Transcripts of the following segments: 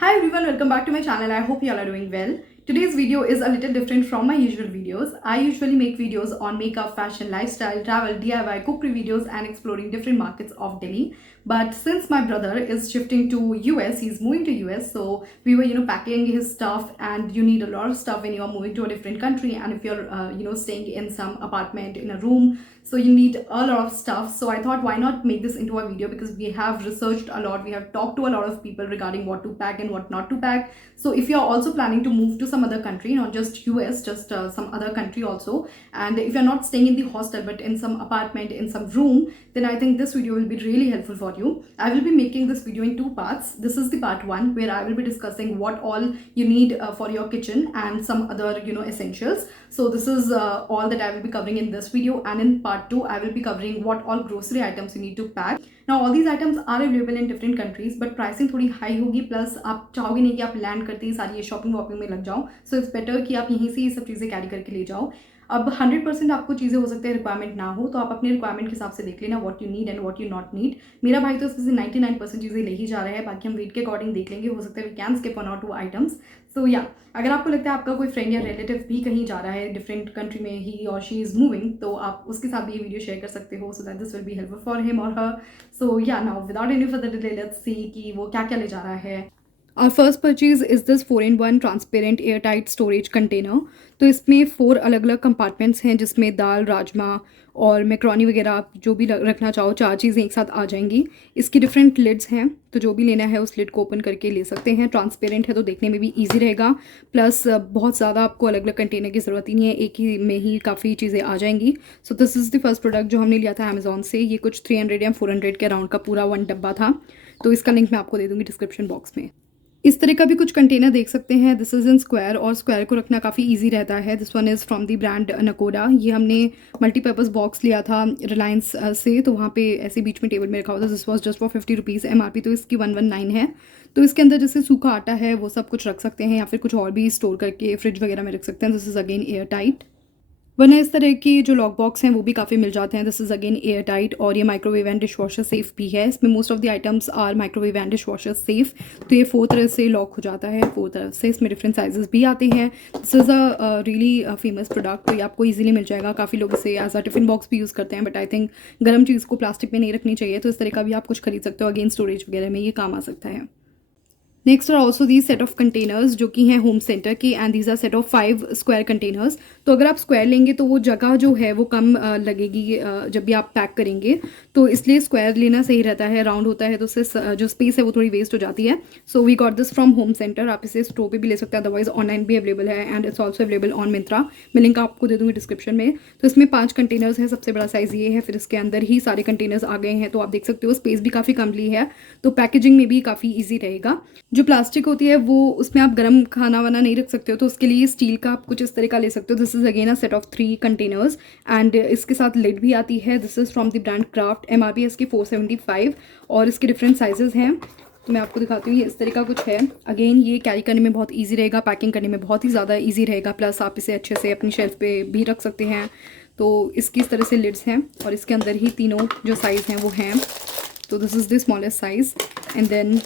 Hi everyone, welcome back to my channel. I hope you all are doing well. Today's video is a little different from my usual videos. I usually make videos on makeup, fashion, lifestyle, travel, DIY, cookery videos and exploring different markets of Delhi. But since my brother is shifting to US, he's moving to US, so we were packing his stuff, and you need a lot of stuff when you are moving to a different country, and if you're staying in some apartment in a room, so you need a lot of stuff. So I thought, why not make this into a video, because we have researched a lot, we have talked to a lot of people regarding what to pack and what not to pack. So if you're also planning to move to some other country, not just US, just some other country also, and if you're not staying in the hostel but in some apartment, in some room, then I think this video will be really helpful for you. I will be making this video in two parts. This is the part one, where I will be discussing what all you need for your kitchen and some other essentials. So this is all that I will be covering in this video, and in part 2 I will be covering what all grocery items you need to pack. Now all these items are available in different countries, but pricing थोड़ी high होगी, plus आप चाहोगे नहीं कि आप land करते ही सारी ये शॉपिंग वॉपिंग में लग जाओ. सो इट्स बेटर कि आप यहीं से ये सब चीज़ें कैरी करके ले जाओ. अब 100% आपको चीज़ें हो सकते हैं रिक्वायरमेंट ना हो, तो आप अपने रिक्वायरमेंट के हिसाब से देख लेना what you need and what you not need. मेरा भाई तो इसमें से 99% चीज़ें ले ही जा रहा है, बाकी हम वेट के अकॉर्डिंग देख लेंगे. हो सकता है वी कैन स्किप 1 और 2 आइटम्स. सो या अगर आपको लगता है आपका कोई फ्रेंड या रिलेटिव भी कहीं जा रहा है डिफरेंट कंट्री में, ही और शी इज़ मूविंग, तो आप उसके साथ भी ये वीडियो शेयर कर सकते हो, so that this will be helpful for him और हर. सो या now without any further delay, let's see कि वो क्या क्या ले जा रहा है. Our first purchase is this 4-in-1 transparent airtight storage container. तो इसमें 4 अलग अलग कंपार्टमेंट्स हैं, जिसमें दाल, राजमा और मैक्रोनी वगैरह आप जो भी रखना चाहो, 4 चीज़ें एक साथ आ जाएंगी. इसकी डिफरेंट लिड्स हैं, तो जो भी लेना है उस लिड को ओपन करके ले सकते हैं. ट्रांसपेरेंट है तो देखने में भी ईजी रहेगा, प्लस बहुत ज़्यादा आपको अलग अलग कंटेनर की ज़रूरत ही नहीं है, एक ही में ही काफ़ी चीज़ें आ जाएंगी. सो this is the first product जो हमने लिया था अमेजोन से. ये कुछ 300 या 400 के अराउंड का पूरा 1 डब्बा था, तो इसका लिंक मैं आपको दे दूँगी डिस्क्रिप्शन बॉक्स में. इस तरह का भी कुछ कंटेनर देख सकते हैं. दिस इज़ इन स्क्वायर, और स्क्वायर को रखना काफ़ी इजी रहता है. This one is from the brand Nakoda. ये हमने मल्टीपर्पज़ बॉक्स लिया था रिलायंस से, तो वहाँ पे ऐसे बीच में टेबल में रखा हुआ था. This was just for 50 rupees. MRP तो इसकी 119 है. तो इसके अंदर जैसे सूखा आटा है वो सब कुछ रख सकते हैं, या फिर कुछ और भी स्टोर करके फ्रिज वगैरह में रख सकते हैं. This is again air tight. वरना इस तरह की जो लॉक बॉक्स हैं वो भी काफ़ी मिल जाते हैं. This is again air tight, और ये microwave and dishwasher safe भी है. इसमें most of the items are microwave and dishwasher safe. तो ये 4 तरह से लॉक हो जाता है, 4 तरफ से. इसमें डिफरेंट साइजेस भी आते हैं. This is a really famous product, तो ये आपको ईजिली मिल जाएगा. काफ़ी लोग इसे एज अ टिफिन बॉक्स भी यूज़ करते हैं, बट आई थिंक गर्म चीज़ को प्लास्टिक में नहीं रखनी चाहिए, तो इस तरह का भी आप कुछ खरीद सकते हो. अगेन स्टोरेज वगैरह में ये काम आ सकता है. Next are also the set of containers जो कि हैं होम सेंटर के, and these are set of 5 square containers. तो अगर आप स्क्वायर लेंगे तो वो जगह जो है वो कम लगेगी जब भी आप पैक करेंगे, तो इसलिए स्क्वायर लेना सही रहता है. राउंड होता है तो उससे जो स्पेस है वो थोड़ी वेस्ट हो जाती है. So we got this from home centre. आप इसे स्टोर पे भी ले सकते हैं, अदरवाइज ऑनलाइन भी अवेलेबल है, and it's also available on Myntra. मैं लिंक आपको दे दूँगी डिस्क्रिप्शन में. तो इसमें 5 कंटेनर्स हैं. सबसे बड़ा साइज़ ये है, फिर इसके अंदर ही सारे कंटेनर्स आ गए हैं. तो आप देख सकते हो स्पेस भी काफ़ी कम ली है, तो पैकेजिंग में भी काफ़ी ईजी रहेगा. जो प्लास्टिक होती है वो उसमें आप गर्म खाना वाना नहीं रख सकते हो, तो उसके लिए स्टील का आप कुछ इस तरह का ले सकते हो. This is again a set of 3 containers, and इसके साथ लिड भी आती है. This is from the brand craft. MRP इसकी 475, और इसके डिफरेंट साइजेस हैं. तो मैं आपको दिखाती हूँ. ये इस तरह का कुछ है. अगेन ये कैरी करने में बहुत ईजी रहेगा, पैकिंग करने में बहुत ही ज़्यादा ईजी रहेगा, प्लस आप इसे अच्छे से अपनी शेल्फ पे भी रख सकते हैं. तो इसकी इस तरह से लिड्स हैं, और इसके अंदर ही तीनों जो साइज़ हैं वो हैं. तो this is the smallest size, and then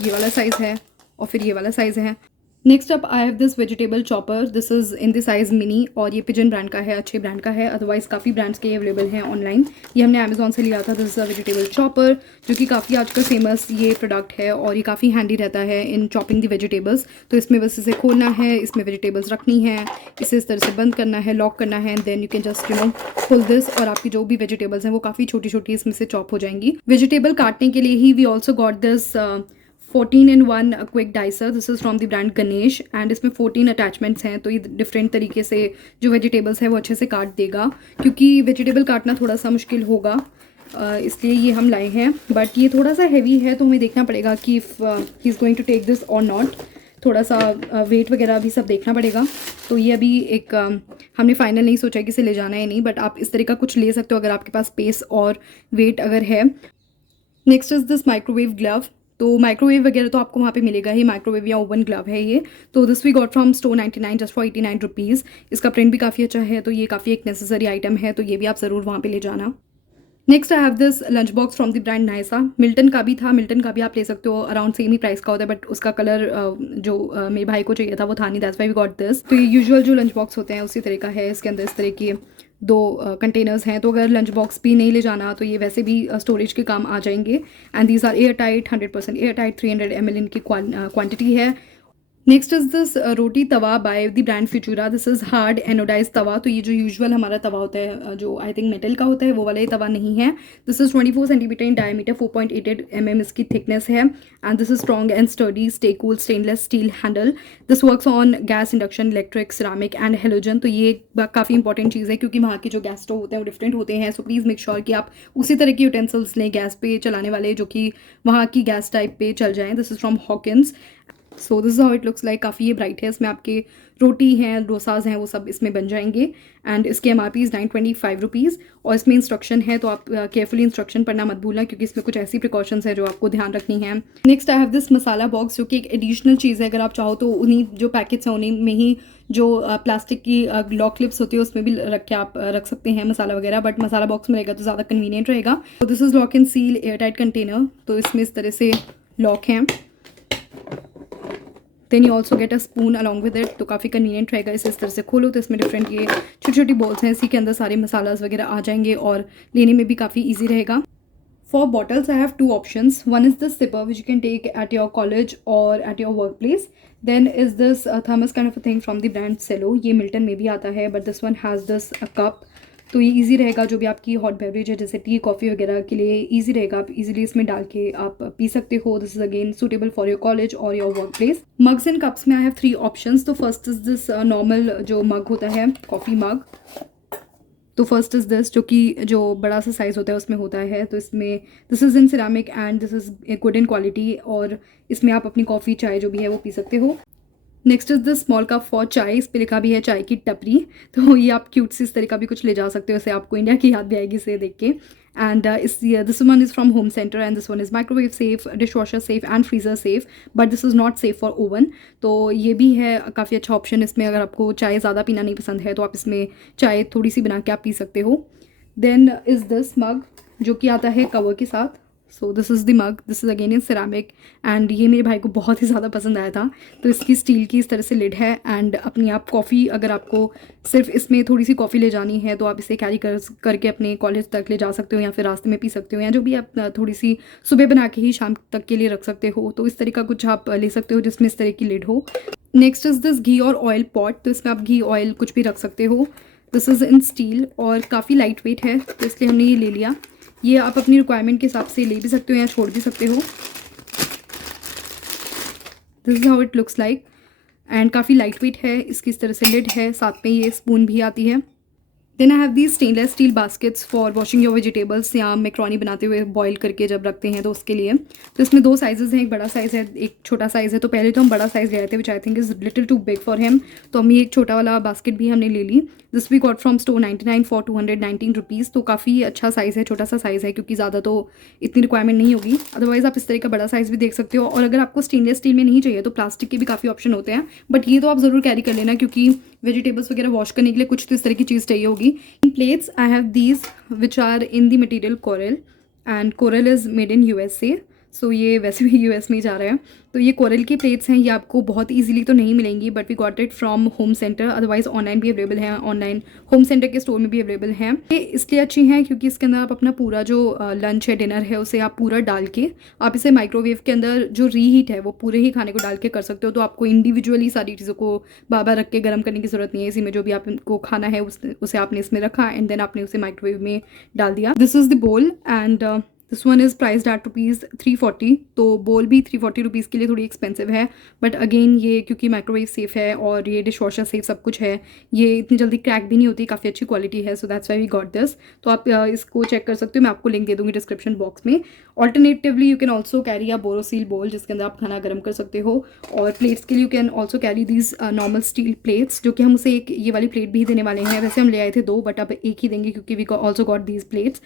ये वाला साइज़ है, और फिर ये वाला साइज़ है. Next up I have this vegetable chopper. This is in the size mini, और ये पिजन ब्रांड का है, अच्छे ब्रांड का है. अदरवाइज़ काफ़ी ब्रांड्स के अवेलेबल हैं ऑनलाइन. ये हमने अमेजोन से लिया था. This is a vegetable chopper, जो कि काफ़ी आजकल फेमस ये प्रोडक्ट है, और ये काफ़ी हैंडी रहता है इन चॉपिंग द वेजिटेबल्स. तो इसमें बस इसे खोलना है, इसमें वेजिटेबल्स रखनी है, इसे इस तरह से बंद करना है, लॉक करना है, and then you can just खोल दिस, और आपकी जो भी वेजिटेबल्स हैं वो काफ़ी छोटी छोटी इसमें से चॉप हो जाएंगी. वेजिटेबल काटने के लिए ही we also got this 14-in-1 quick dicer. This is from the brand Ganesh, and इसमें 14 अटैचमेंट्स हैं. तो ये डिफरेंट तरीके से जो वेजिटेबल्स है वो अच्छे से काट देगा, क्योंकि वेजिटेबल काटना थोड़ा सा मुश्किल होगा, इसलिए ये हम लाए हैं. बट ये थोड़ा सा हैवी है, तो हमें देखना पड़ेगा कि if he is going to take this और नॉट. थोड़ा सा वेट वगैरह भी सब देखना पड़ेगा. तो ये अभी एक हमने फाइनल नहीं सोचा कि इसे ले जाना है नहीं, बट आप इस तरह का कुछ ले सकते हो अगर आपके पास स्पेस और वेट अगर है. Next is this microwave glove. तो माइक्रोवेव वगैरह तो आपको वहाँ पे मिलेगा ही, माइक्रोवेव या ओवन ग्लव है ये. तो this we got from store 99 just for 89 rupees. इसका प्रिंट भी काफ़ी अच्छा है, तो ये काफ़ी एक नेसेसरी आइटम है, तो ये भी आप ज़रूर वहाँ पे ले जाना. Next I have this lunch box from the brand Naisa. Milton का भी था, मिल्टन का भी आप ले सकते हो, अराउंड सेम ही प्राइस का होता है, बट उसका कलर जो मेरे भाई को चाहिए था वो था नहीं, that's why we got this. तो ये यूजुअल जो लंच बॉक्स होते हैं उसी तरह का है, इसके अंदर इस तरह की दो कंटेनर्स हैं, तो अगर लंच बॉक्स भी नहीं ले जाना तो ये वैसे भी स्टोरेज के काम आ जाएंगे। And these are air tight, 100% air tight, 300 ml इनकी क्वांटिटी है। Next is this roti tava by the brand Futura. This is hard anodised tava. तो ये जो यूजुअल हमारा तवा होता है जो आई थिंक मेटल का होता है वो वाला ये तवा नहीं है। This is 24 centimetre in diameter, 4.88 mm इसकी थिकनेस है। And this is strong and sturdy, stay cool, stainless steel handle. This works on gas, induction, electric, ceramic and halogen. तो ये काफ़ी इंपॉर्टेंट चीज़ है क्योंकि वहाँ के जो गैस स्टोव होते हैं वो डिफरेंट होते हैं। सो प्लीज़ मेक श्योर कि आप उसी तरह के यूटेंसिल्स लें गैस पे चलाने वाले जो कि वहाँ की गैस टाइप पे चल जाएँ। This is from Hawkins. So this is how it looks like. काफ़ी ये ब्राइट है, इसमें आपके रोटी हैं, डोसाज हैं, वो सब इसमें बन जाएंगे। एंड इसके MRP इज़ 925 रुपीज़। और इसमें इंस्ट्रक्शन है तो आप केयरफुली इंस्ट्रक्शन पढ़ना मत भूलना क्योंकि इसमें कुछ ऐसी प्रिकॉशंस है जो आपको ध्यान रखनी है। Next I have this masala box जो कि एक एडिशनल चीज़ है। अगर आप चाहो तो उन्हीं जो पैकेट्स हैं उन्हीं में ही जो प्लास्टिक की लॉक क्लिप्स होती है उसमें भी रख के आप रख सकते हैं मसाला वगैरह, बट मसाला बॉक्स में रहेगा तो ज़्यादा कन्वीनियंट रहेगा। तो this is lock and seal air tight container. तो इसमें इस तरह से लॉक हैं। Then you also get a spoon along with it. तो काफ़ी कन्वीनियंट रहेगा। इसे इस तरह से खोलो तो इसमें डिफरेंट ये छोटी छोटी बॉल्स हैं, इसी के अंदर सारे मसालास वगैरह आ जाएंगे और लेने में भी काफ़ी ईजी रहेगा। For bottles, I have two options. One is the sipper, which you can take at your college or at your workplace. Then is this thermos kind of a thing from the brand Cello. ये Milton में भी आता है, but this one has this cup. तो ये easy रहेगा, जो भी आपकी हॉट बेवरेज है जैसे टी कॉफ़ी वगैरह के लिए इजी रहेगा, आप इजीली इसमें डाल के आप पी सकते हो। This is again suitable for your college और your work place. Mugs and cups में आई हैव 3 ऑप्शंस। तो फर्स्ट इज दिस नॉर्मल जो मग होता है, कॉफ़ी मग। तो फर्स्ट इज़ दिस जो कि जो बड़ा सा साइज़ होता है उसमें होता है। तो इसमें this is in ceramic and this is good in quality और इसमें आप अपनी कॉफ़ी चाय जो भी है वो पी सकते हो। Next is the small cup for चाय। इस पे लिखा भी है चाय की टपरी। तो ये आप क्यूट सी इस तरह का भी कुछ ले जा सकते हो, इससे आपको इंडिया की याद भी आएगी इसे देख के। And this one is from home centre and this one is microwave safe, dish washer safe and freezer safe, but this is not safe for oven. तो ये भी है काफ़ी अच्छा ऑप्शन। इसमें अगर आपको चाय ज़्यादा पीना नहीं पसंद है तो आप इसमें चाय थोड़ी सी बना के आप पी सकते हो। देन इज़ दिस मग जो कि आता है कवर के साथ। सो this is the mug, this is again in ceramic and ये मेरे भाई को बहुत ही ज़्यादा पसंद आया था। तो इसकी स्टील की इस तरह से लिड है एंड अपनी आप कॉफ़ी, अगर आपको सिर्फ इसमें थोड़ी सी कॉफ़ी ले जानी है तो आप इसे कैरी करके अपने कॉलेज तक ले जा सकते हो या फिर रास्ते में पी सकते हो, या जो भी आप थोड़ी सी सुबह बना के ही शाम तक के लिए रख सकते हो। तो इस तरह का कुछ आप ले सकते हो जिसमें इस तरह की लिड हो। नेक्स्ट इज़ दिस घी और ऑयल पॉट। तो इसमें आप घी ऑयल कुछ भी रख सकते हो। दिस इज़ इन स्टील और काफ़ी लाइट वेट है तो इसलिए हमने ये ले लिया। ये आप अपनी रिक्वायरमेंट के हिसाब से ले भी सकते हो या छोड़ भी सकते हो। This is how it looks like and काफ़ी लाइट वेट है। इसकी इस तरह से लिड है, साथ में ये स्पून भी आती है। Then I have these stainless steel baskets for washing your vegetables, या मैक्रोनी बनाते हुए बॉईल करके जब रखते हैं तो उसके लिए। तो इसमें 2 साइजेस हैं, एक बड़ा साइज़ है एक छोटा साइज़ है। तो पहले तो हम बड़ा साइज़ ले आए थे which I think is little too big for him, तो हम ये एक छोटा वाला बास्केट भी हमने ले ली। This we got from store 99 for 219 rupees. तो काफ़ी अच्छा साइज़ है, छोटा सा साइज़ है क्योंकि ज़्यादा तो इतनी रिक्वायरमेंट नहीं होगी। अदरवाइज़ आप इस तरह का बड़ा साइज़ भी देख सकते हो। और अगर आपको स्टेनलेस स्टील में नहीं चाहिए तो प्लास्टिक के भी काफ़ी ऑप्शन होते हैं, बट ये तो आप ज़रूर कैरी कर लेना क्योंकि वेजिटेबल्स वगैरह वॉश करने के लिए कुछ तो इस तरह की चीज़ चाहिए होगी। In plates I have these which are in the material coral and coral is made in USA। So ये वैसे भी US में ही जा रहा है। तो ये कोरल की प्लेट्स हैं, ये आपको बहुत ईजिली तो नहीं मिलेंगी but we got it from home centre, otherwise online भी अवेलेबल हैं, ऑनलाइन होम सेंटर के स्टोर में भी अवेलेबल हैं। ये इसलिए अच्छी हैं क्योंकि इसके अंदर आप अपना पूरा जो लंच है, डिनर है, उसे आप पूरा डाल के आप इसे माइक्रोवेव के अंदर जो रीहीट है वो पूरे ही खाने को डाल के कर सकते हो। तो आपको इंडिविजुअली सारी चीज़ों को बार बार रख के गर्म करने की ज़रूरत नहीं है। इसी में जो भी आपको खाना है उसे आपने इसमें रखा एंड देन आपने उसे माइक्रोवेव में डाल दिया। दिस इज़ द बोल and this one is priced eight ₹340। तो बोल भी ₹340 के लिए थोड़ी एक्सपेंसिव है, बट अगेन ये क्योंकि माइक्रोवेव सेफ़ है और ये डिश वॉशर सेफ सब कुछ है, ये इतनी जल्दी क्रैक भी नहीं होती, काफ़ी अच्छी क्वालिटी है। So that's why we got this. तो आप इसको चेक कर सकते हो, मैं आपको लिंक दे दूँगी डिस्क्रिप्शन बॉक्स में। Alternatively you can also carry a Borosil बोल जिसके अंदर आप खाना गर्म कर सकते हो। और प्लेट्स के लिए you can also carry these normal steel plates, जो कि हम उसे एक ये वाली प्लेट भी देने वाले हैं। वैसे हम ले आए थे 2 बट अब एक ही देंगे क्योंकि we also got these plates.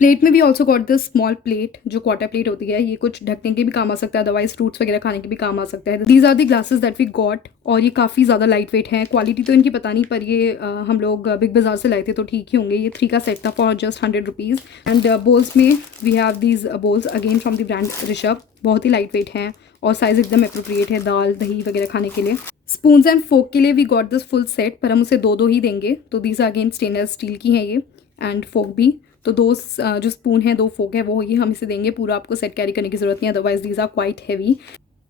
Plate में भी also got this small plate जो क्वार्टर प्लेट होती है, ये कुछ ढकने के भी काम आ सकता है, अदरवाइज फ्रूट्स वगैरह खाने के भी काम आ सकता है। These are the glasses that we got, और ये काफ़ी ज़्यादा लाइट वेट हैं। क्वालिटी तो इनकी पता नहीं, पर ये हम लोग बिग बाज़ार से लाए थे तो ठीक ही होंगे। ये 3 का सेट था for just 100 rupees. And bowls में we have these bowls again from the brand Rishabh, बहुत ही लाइट वेट हैं और साइज़ एकदम अप्रोप्रिएट है दाल दही वगैरह खाने के लिए। स्पून्स एंड फोक के लिए we got this full set, पर हम उसे दो ही देंगे, तो दीज अगेन स्टेनलेस स्टील की हैं ये, एंड फोक भी। तो दो जो स्पून है, 2 फोक है, वो ये हम इसे देंगे। पूरा आपको सेट कैरी करने की ज़रूरत नहीं है, otherwise these are quite heavy.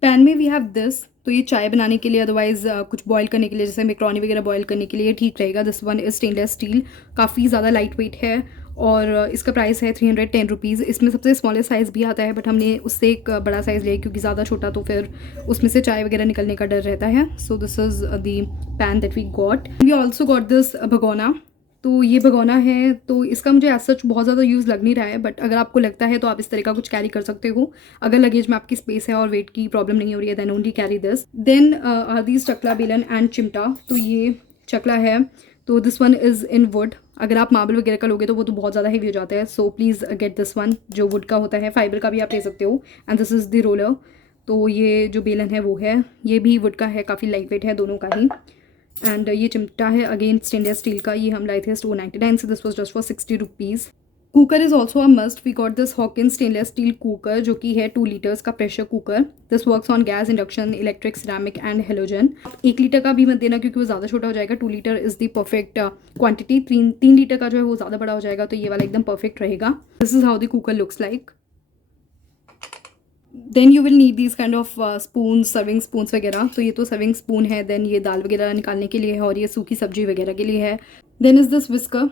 Pan में वी हैव दिस, तो ये चाय बनाने के लिए, अदरवाइज कुछ बॉईल करने के लिए, जैसे मैक्रोनी वगैरह बॉईल करने के लिए ठीक रहेगा। This one is stainless steel, काफ़ी ज़्यादा लाइट वेट है और इसका प्राइस है 310 रुपीज़। इसमें सबसे स्मॉलेस्ट साइज़ भी आता है, बट हमने उससे एक बड़ा साइज़ लिया क्योंकि ज़्यादा छोटा तो फिर उसमें से चाय वगैरह निकलने का डर रहता है। So this is the pan that we got. We also got this भगोना, तो ये भगोना है, तो इसका मुझे एज सच बहुत ज़्यादा यूज़ लग नहीं रहा है, बट अगर आपको लगता है तो आप इस तरह का कुछ कैरी कर सकते हो। अगर लगेज में आपकी स्पेस है और वेट की प्रॉब्लम नहीं हो रही है, then only carry this. Then are these चकला बेलन एंड चिमटा, तो ये चकला है, तो this one is in wood. अगर आप मार्बल वगैरह का लोगे तो वो तो बहुत ज़्यादा हेवी हो जाता है, so please get this one जो वुड का होता है। फाइबर का भी आप ले सकते हो। And this is the roller, तो ये जो बेलन है वो है, ये भी वुड का है, काफ़ी लाइट वेट है दोनों का ही। एंड ये चिमटा है अगेन स्टेनलेस स्टील का, ये हम लाए थे स्टोर 99 से, this was just for 60 rupees. Cooker is also a must. We got this Hawkins stainless steel cooker जो कि है 2 लीटर्स का pressure cooker. This works on gas, induction, electric, ceramic and halogen. 1 litre का भी मत देना क्योंकि वो ज़्यादा छोटा हो जाएगा। 2 litre is the perfect quantity. 3 litre का जो है वो ज़्यादा बड़ा हो जाएगा, तो ये वाला एकदम परफेक्ट रहेगा। This is how the cooker looks like. Then you will need these kind of spoon, serving spoons वगैरह। तो ये तो सर्विंग स्पून है, देन ये दाल वगैरह निकालने के लिए है और ये सूखी सब्जी वगैरह के लिए है। Then is this whisker,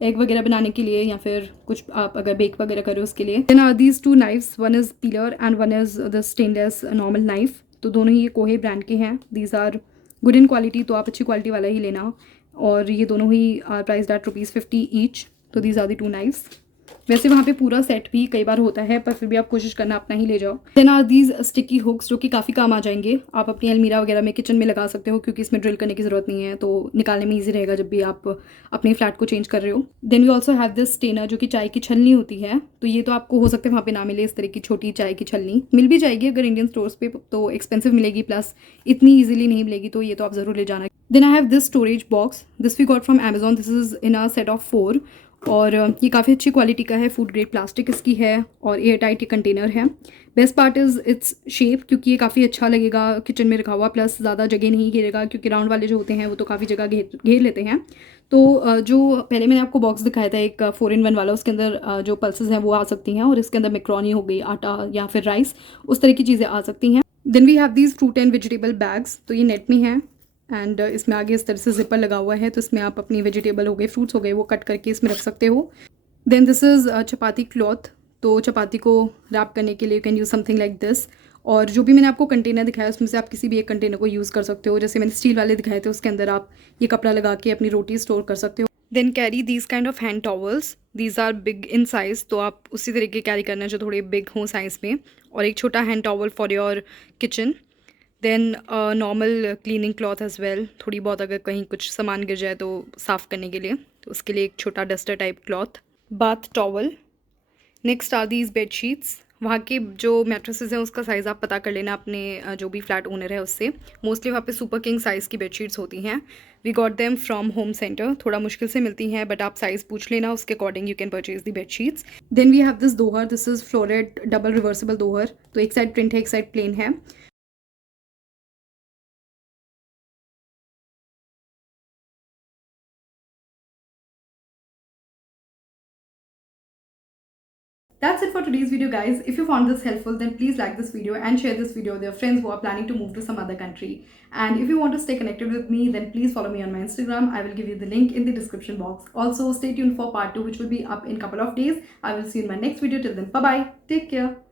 egg वगैरह बनाने के लिए या फिर कुछ आप अगर बेक वगैरह करो उसके लिए। Then are these 2 knives, one is peeler and one is the stainless normal knife. तो दोनों ही ये कोहे ब्रांड के हैं। These are good in quality, तो आप अच्छी क्वालिटी वाला ही लेना। और ये दोनों ही आर प्राइस एट ₹50 ईच। तो दीज आर दी 2 नाइफ्स। वैसे वहाँ पे पूरा सेट भी कई बार होता है, पर फिर भी आप कोशिश करना अपना ही ले जाओ। Then are these sticky hooks जो कि काफ़ी काम आ जाएंगे। आप अपनी अलमीरा वगैरह में, किचन में लगा सकते हो क्योंकि इसमें ड्रिल करने की ज़रूरत नहीं है, तो निकालने में ईजी रहेगा जब भी आप अपने फ्लैट को चेंज कर रहे हो। Then we also have this strainer जो कि चाय की छलनी होती है। तो ये तो आपको हो सकता है वहाँ पे ना मिले, इस तरह की छोटी चाय की छलनी मिल भी जाएगी अगर इंडियन स्टोर्स पे, तो एक्सपेंसिव मिलेगी, प्लस इतनी ईजिली नहीं मिलेगी, तो ये तो आप ज़रूर ले जाना। Then I have this storage box, this we got from Amazon. This is in a set of 4 और ये काफ़ी अच्छी क्वालिटी का है। फूड ग्रेड प्लास्टिक इसकी है और एयर टाइट ये कंटेनर है। Best part is its shape, क्योंकि ये काफ़ी अच्छा लगेगा किचन में रखा हुआ, प्लस ज़्यादा जगह नहीं घेरेगा क्योंकि राउंड वाले जो होते हैं वो तो काफ़ी जगह घेर लेते हैं। तो जो पहले मैंने आपको बॉक्स दिखाया था एक 4-in-1 वाला, उसके अंदर जो पल्सेस हैं वो आ सकती हैं, और इसके अंदर मैक्रोनी हो गई, आटा या फिर राइस, उस तरह की चीज़ें आ सकती हैं। Then we have these fruit and vegetable bags, तो ये नेट में है एंड इसमें आगे इस तरह से जिपर लगा हुआ है, तो इसमें आप अपनी वेजिटेबल हो गए, फ्रूट्स हो गए, वो कट करके इसमें रख सकते हो। Then this is chapati cloth, तो चपाती को रैप करने के लिए you can use something like this. और जो भी मैंने आपको कंटेनर दिखाया उसमें से आप किसी भी एक कंटेनर को यूज़ कर सकते हो। जैसे मैंने स्टील वाले दिखाए थे, उसके अंदर आप ये कपड़ा लगा के अपनी रोटी स्टोर कर सकते हो। Then carry these kind of hand towels, these are big in size, तो आप उसी तरीके कैरी करना जो थोड़े बिग हों साइज़ में। और एक छोटा hand towel for your kitchen. Then normal cleaning cloth as well, थोड़ी बहुत अगर कहीं कुछ सामान गिर जाए तो साफ़ करने के लिए, तो उसके लिए एक छोटा duster type cloth. Bath towel. Next are these bed sheets. वहाँ के जो मैट्रेसेस हैं उसका साइज़ आप पता कर लेना अपने जो भी फ्लैट ओनर है उससे। मोस्टली वहाँ पे सुपर किंग साइज़ की बेडशीट्स होती हैं। We got them from home Centre, थोड़ा मुश्किल से मिलती हैं, बट आप साइज़ पूछ लेना, उसके according you can purchase the bedsheets. Then we have this dohar, this is floral double reversible dohar, तो एक साइड प्रिंट है, एक साइड प्लेन है। That's it for today's video, guys. If you found this helpful, then please like this video and share this video with your friends who are planning to move to some other country. And if you want to stay connected with me, then please follow me on my Instagram. I will give you the link in the description box. Also, stay tuned for part 2, which will be up in a couple of days. I will see you in my next video. Till then, bye bye. Take care.